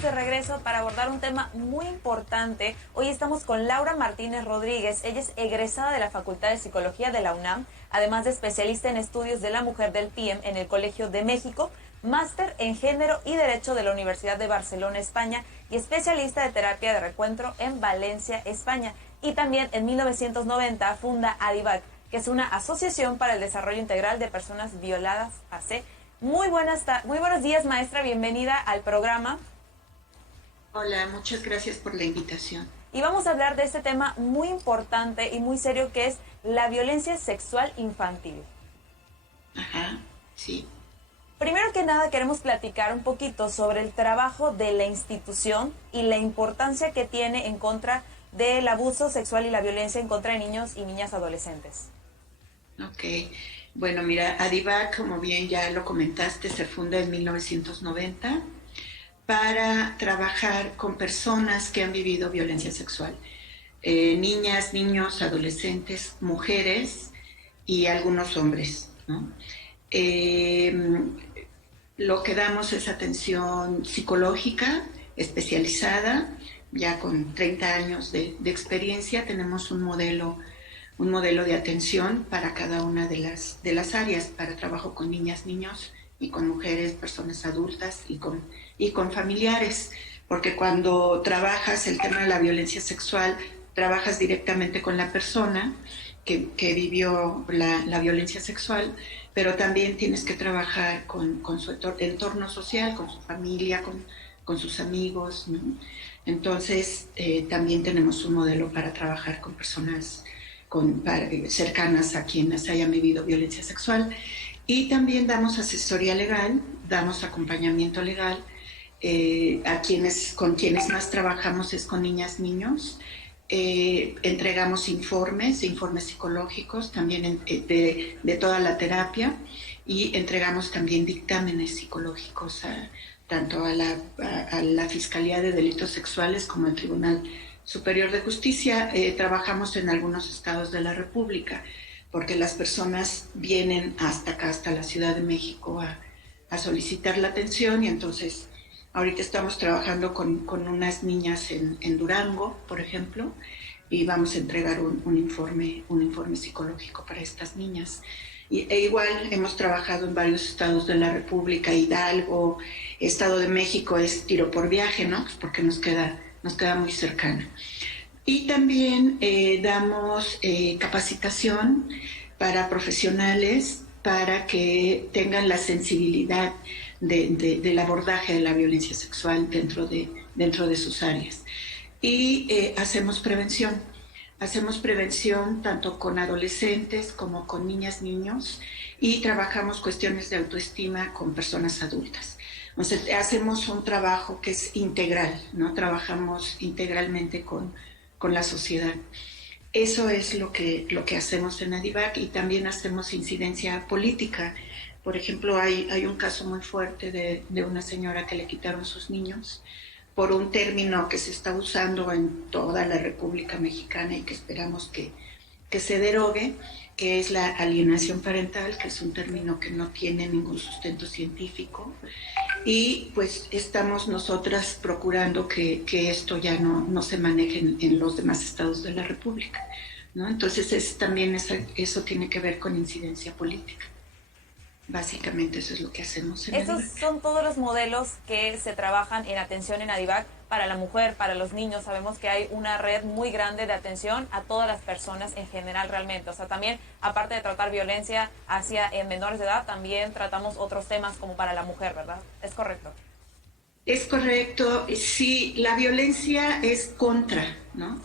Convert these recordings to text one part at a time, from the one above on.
estamos de regreso para abordar un tema muy importante. Hoy estamos con Laura Martínez Rodríguez. Ella es egresada de la Facultad de Psicología de la UNAM, además de especialista en estudios de la mujer del PIEM en el Colegio de México, máster en Género y Derecho de la Universidad de Barcelona, España, y especialista de terapia de reencuentro en Valencia, España. Y también en 1990 funda ADIVAC, que es una asociación para el desarrollo integral de personas violadas, AC. Muy buenos días, maestra, bienvenida al programa. Hola, muchas gracias por la invitación. Y vamos a hablar de este tema muy importante y muy serio, que es la violencia sexual infantil. Ajá, sí. Primero que nada queremos platicar un poquito sobre el trabajo de la institución y la importancia que tiene en contra del abuso sexual y la violencia en contra de niños y niñas adolescentes. Ok. Bueno, mira, ADIVAC, como bien ya lo comentaste, se funda en 1990 para trabajar con personas que han vivido violencia sexual. Niñas, niños, adolescentes, mujeres y algunos hombres, ¿no? Eh, lo que damos es atención psicológica especializada, ya con 30 años de experiencia. Tenemos un modelo de atención para cada una de las áreas, para trabajo con niñas, niños y con mujeres, personas adultas y con familiares, porque cuando trabajas el tema de la violencia sexual, trabajas directamente con la persona que vivió la violencia sexual, pero también tienes que trabajar con su entorno social, con su familia, con sus amigos, ¿no? Entonces, también tenemos un modelo para trabajar con personas cercanas a quienes hayan vivido violencia sexual. Y también damos asesoría legal, damos acompañamiento legal. Con quienes más trabajamos es con niñas, niños. Entregamos informes psicológicos también de toda la terapia, y entregamos también dictámenes psicológicos tanto a la Fiscalía de Delitos Sexuales como al Tribunal Superior de Justicia. Trabajamos en algunos estados de la República, porque las personas vienen hasta acá, hasta la Ciudad de México, a solicitar la atención, y entonces ahorita estamos trabajando con unas niñas en Durango, por ejemplo, y vamos a entregar un informe psicológico para estas niñas. Igual hemos trabajado en varios estados de la República, Hidalgo, Estado de México es tiro por viaje, ¿no? Pues porque nos queda muy cercano. Y también damos capacitación para profesionales para que tengan la sensibilidad del abordaje de la violencia sexual dentro de sus áreas. Y hacemos prevención tanto con adolescentes como con niñas, niños, y trabajamos cuestiones de autoestima con personas adultas. O sea, hacemos un trabajo que es integral, ¿no? Trabajamos integralmente con la sociedad. Eso es lo que hacemos en ADIVAC, y también hacemos incidencia política. Por ejemplo, hay un caso muy fuerte de una señora que le quitaron sus niños por un término que se está usando en toda la República Mexicana y que esperamos que se derogue, que es la alienación parental, que es un término que no tiene ningún sustento científico. Y pues estamos nosotras procurando que esto ya no se maneje en los demás estados de la República, ¿no? Entonces eso tiene que ver con incidencia política. Básicamente eso es lo que hacemos en Esos ADIVAC. son todos los modelos que se trabajan en atención en ADIVAC para la mujer, para los niños. Sabemos que hay una red muy grande de atención a todas las personas en general realmente. O sea, también, aparte de tratar violencia hacia menores de edad, también tratamos otros temas como para la mujer, ¿verdad? ¿Es correcto? Es correcto, sí, la violencia es contra, ¿no?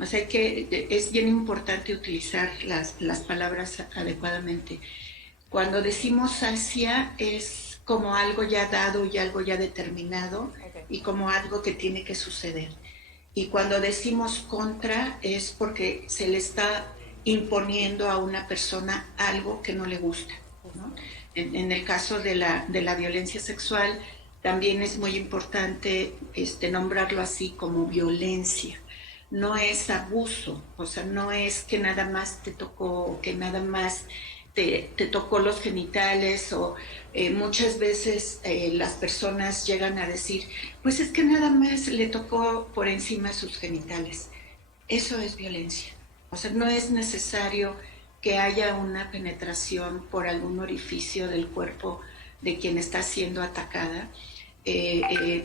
O sea que es bien importante utilizar las palabras adecuadamente. Cuando decimos hacia, es como algo ya dado y algo ya determinado, Okay. y como algo que tiene que suceder. Y cuando decimos contra, es porque se le está imponiendo a una persona algo que no le gusta, ¿no? En el caso de la violencia sexual, también es muy importante nombrarlo así, como violencia. No es abuso, o sea, no es que nada más te tocó, que nada más te tocó los genitales o muchas veces las personas llegan a decir, pues es que nada más le tocó por encima sus genitales. Eso es violencia. O sea, no es necesario que haya una penetración por algún orificio del cuerpo de quien está siendo atacada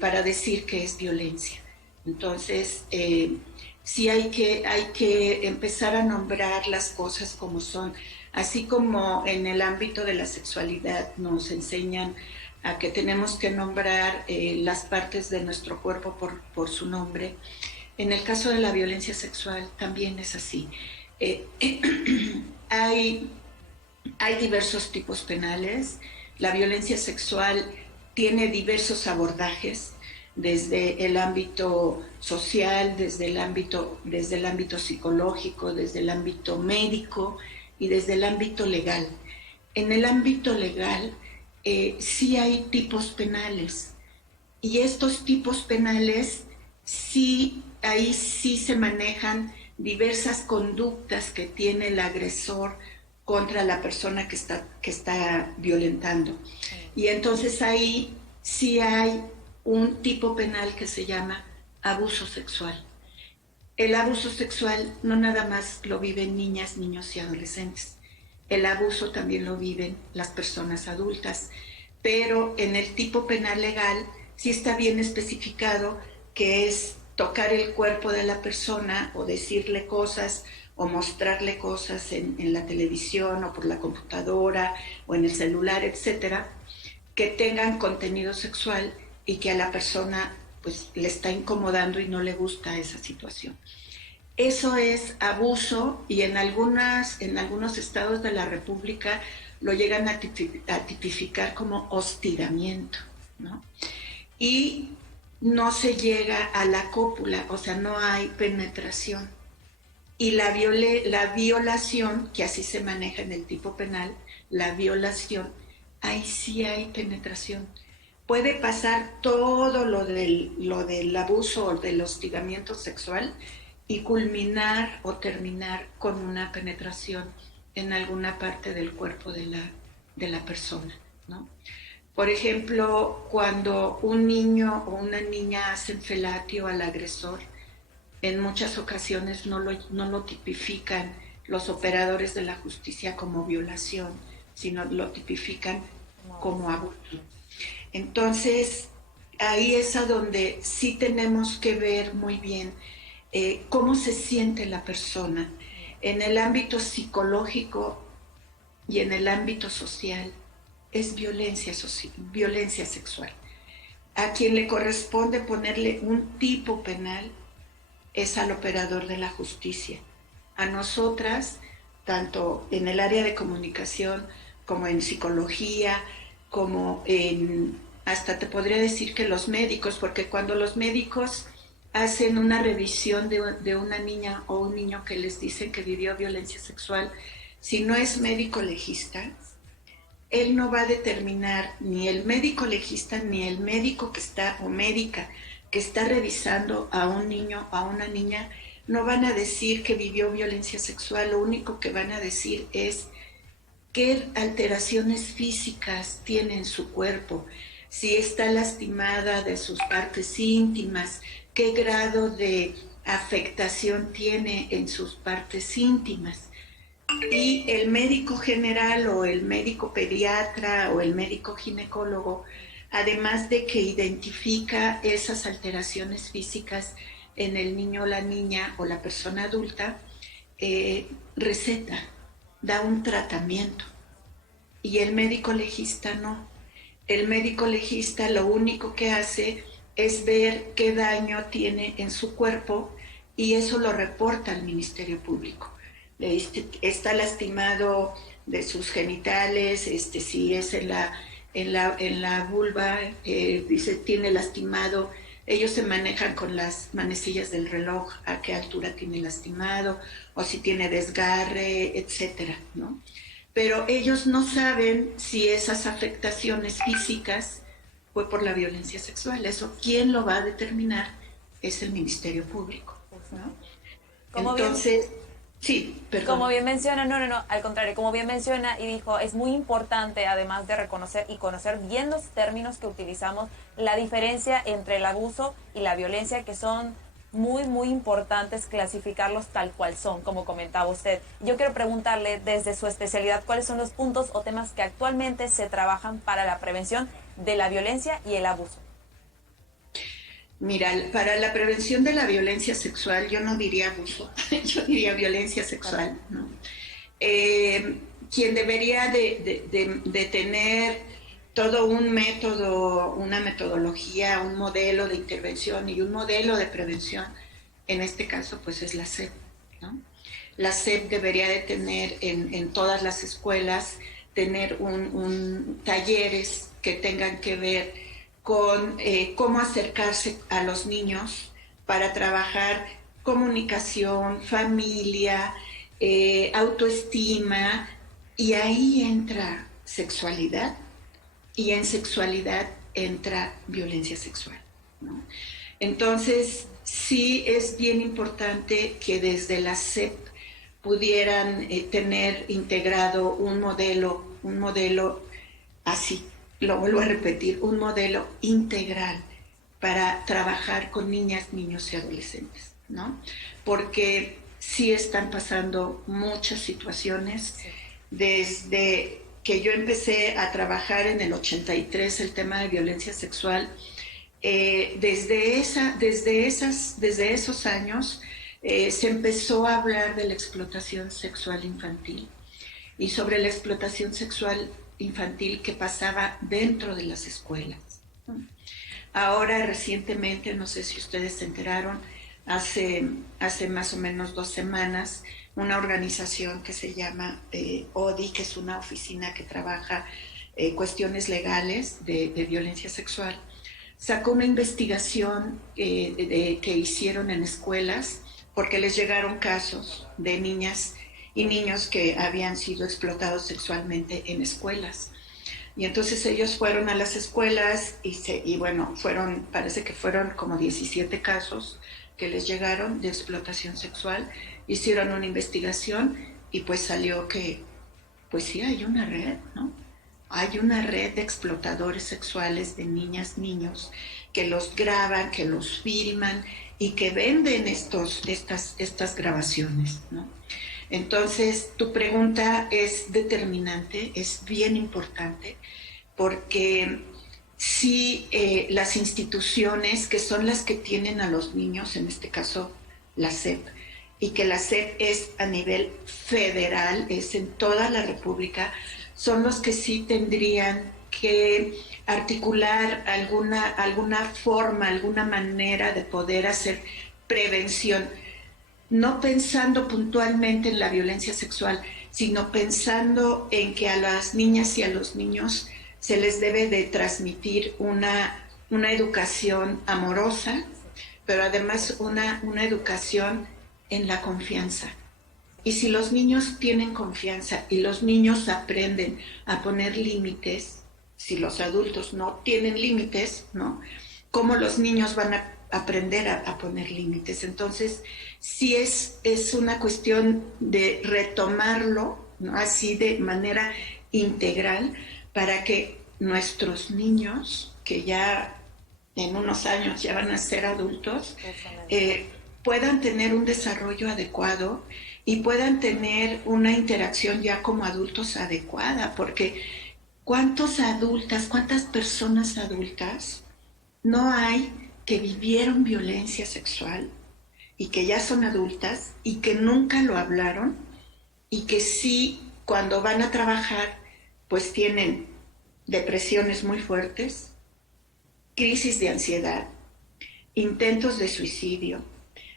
para decir que es violencia. Entonces, sí hay que empezar a nombrar las cosas como son. Así como en el ámbito de la sexualidad nos enseñan a que tenemos que nombrar las partes de nuestro cuerpo por su nombre, en el caso de la violencia sexual también es así. Hay diversos tipos penales. La violencia sexual tiene diversos abordajes, desde el ámbito social, desde el ámbito psicológico, desde el ámbito médico y desde el ámbito legal. En el ámbito legal sí hay tipos penales, y estos tipos penales sí, ahí sí se manejan diversas conductas que tiene el agresor contra la persona que está violentando. Y entonces ahí sí hay un tipo penal que se llama abuso sexual. El abuso sexual no nada más lo viven niñas, niños y adolescentes. El abuso también lo viven las personas adultas, pero en el tipo penal legal sí está bien especificado que es tocar el cuerpo de la persona o decirle cosas o mostrarle cosas en la televisión o por la computadora o en el celular, etcétera, que tengan contenido sexual y que a la persona pues le está incomodando y no le gusta esa situación. Eso es abuso, y en algunos estados de la República lo llegan a tipificar como hostigamiento, ¿no? Y no se llega a la cópula, o sea, no hay penetración. Y la violación, que así se maneja en el tipo penal, la violación, ahí sí hay penetración. Puede pasar todo lo del abuso o del hostigamiento sexual y culminar o terminar con una penetración en alguna parte del cuerpo de la persona, ¿no? Por ejemplo, cuando un niño o una niña hacen felatio al agresor, en muchas ocasiones no lo tipifican los operadores de la justicia como violación, sino lo tipifican como abuso. Entonces, ahí es a donde sí tenemos que ver muy bien cómo se siente la persona en el ámbito psicológico y en el ámbito social. Es violencia sexual. A quien le corresponde ponerle un tipo penal es al operador de la justicia. A nosotras, tanto en el área de comunicación como en psicología, como hasta te podría decir que los médicos, porque cuando los médicos hacen una revisión de una niña o un niño que les dicen que vivió violencia sexual, si no es médico legista, él no va a determinar, ni el médico legista ni el médico que está o médica que está revisando a un niño o a una niña, no van a decir que vivió violencia sexual. Lo único que van a decir es qué alteraciones físicas tiene en su cuerpo, si está lastimada de sus partes íntimas, qué grado de afectación tiene en sus partes íntimas. Y el médico general o el médico pediatra o el médico ginecólogo, además de que identifica esas alteraciones físicas en el niño o la niña o la persona adulta, receta, da un tratamiento. Y el médico legista no. El médico legista lo único que hace es ver qué daño tiene en su cuerpo y eso lo reporta al Ministerio Público. Le dice, está lastimado de sus genitales, si es en la vulva, dice, tiene lastimado. Ellos se manejan con las manecillas del reloj, a qué altura tiene lastimado, o si tiene desgarre, etcétera, ¿no? Pero ellos no saben si esas afectaciones físicas fue por la violencia sexual. Eso, ¿quién lo va a determinar? Es el Ministerio Público, ¿no? Entonces, Sí, Como perdón. bien menciona, no, al contrario, como bien menciona y dijo, es muy importante, además de reconocer y conocer bien los términos que utilizamos, la diferencia entre el abuso y la violencia, que son muy importantes clasificarlos tal cual son, como comentaba usted. Yo quiero preguntarle, desde su especialidad, ¿cuáles son los puntos o temas que actualmente se trabajan para la prevención de la violencia y el abuso? Mira, para la prevención de la violencia sexual, yo no diría abuso, yo diría violencia Correcto. sexual, ¿no? Quien debería de tener todo un método, una metodología, un modelo de intervención y un modelo de prevención, en este caso, pues es la SEP, ¿no? La SEP debería de tener en todas las escuelas, tener talleres que tengan que ver con cómo acercarse a los niños para trabajar comunicación, familia, autoestima, y ahí entra sexualidad y en sexualidad entra violencia sexual, ¿no? Entonces, sí es bien importante que desde la SEP pudieran tener integrado un modelo así, lo vuelvo a repetir, un modelo integral para trabajar con niñas, niños y adolescentes, ¿no? Porque sí están pasando muchas situaciones Sí. desde que yo empecé a trabajar en el 83 el tema de violencia sexual. Desde esos años se empezó a hablar de la explotación sexual infantil y sobre la explotación sexual infantil que pasaba dentro de las escuelas. Ahora recientemente, no sé si ustedes se enteraron, hace más o menos 2 semanas, una organización que se llama ODI, que es una oficina que trabaja cuestiones legales de violencia sexual, sacó una investigación que hicieron en escuelas porque les llegaron casos de niñas y niños que habían sido explotados sexualmente en escuelas. Y entonces ellos fueron a las escuelas y bueno, parece que fueron como 17 casos que les llegaron de explotación sexual, hicieron una investigación y pues salió que, pues sí, hay una red, ¿no? Hay una red de explotadores sexuales de niñas, niños, que los graban, que los filman y que venden estas grabaciones, ¿no? Entonces, tu pregunta es determinante, es bien importante, porque sí las instituciones que son las que tienen a los niños, en este caso la SEP, y que la SEP es a nivel federal, es en toda la República, son los que sí tendrían que articular alguna forma, alguna manera de poder hacer prevención, no pensando puntualmente en la violencia sexual, sino pensando en que a las niñas y a los niños se les debe de transmitir una educación amorosa, pero además una educación en la confianza. Y si los niños tienen confianza y los niños aprenden a poner límites, si los adultos no tienen límites, ¿no? ¿Cómo los niños van a aprender a poner límites? Entonces, sí es una cuestión de retomarlo, ¿no? Así de manera integral para que nuestros niños, que ya en unos años ya van a ser adultos, Justamente. eh, puedan tener un desarrollo adecuado y puedan tener una interacción ya como adultos adecuada, porque cuántas personas adultas no hay que vivieron violencia sexual y que ya son adultas y que nunca lo hablaron y que sí, cuando van a trabajar, pues tienen depresiones muy fuertes, crisis de ansiedad, intentos de suicidio,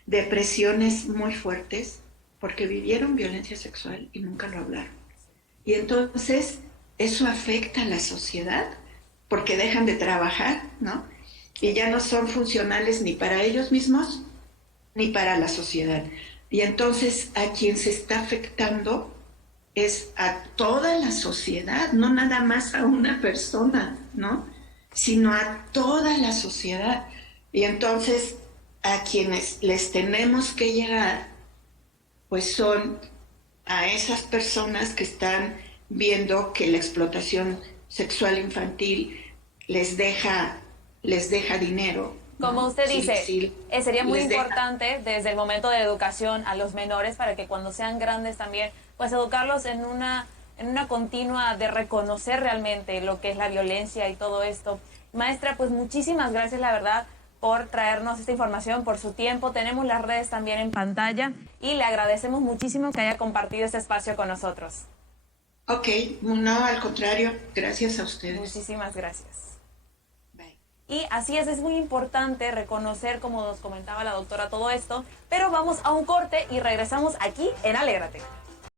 depresiones muy fuertes, porque vivieron violencia sexual y nunca lo hablaron. Y entonces eso afecta a la sociedad, porque dejan de trabajar, ¿no? Y ya no son funcionales ni para ellos mismos ni para la sociedad. Y entonces a quien se está afectando es a toda la sociedad, no nada más a una persona, ¿no? Sino a toda la sociedad. Y entonces a quienes les tenemos que llegar pues son a esas personas que están viendo que la explotación sexual infantil les deja dinero, ¿no? Como usted Sí, dice, sí, sería muy les deja. importante desde el momento de la educación a los menores para que cuando sean grandes también, pues educarlos en una continua de reconocer realmente lo que es la violencia y todo esto. Maestra, pues muchísimas gracias, la verdad, por traernos esta información, por su tiempo. Tenemos las redes también en pantalla y le agradecemos muchísimo que haya compartido este espacio con nosotros. Ok, no, al contrario, gracias a ustedes. Muchísimas gracias. Bye. Y así es muy importante reconocer, como nos comentaba la doctora, todo esto, pero vamos a un corte y regresamos aquí en Alégrate.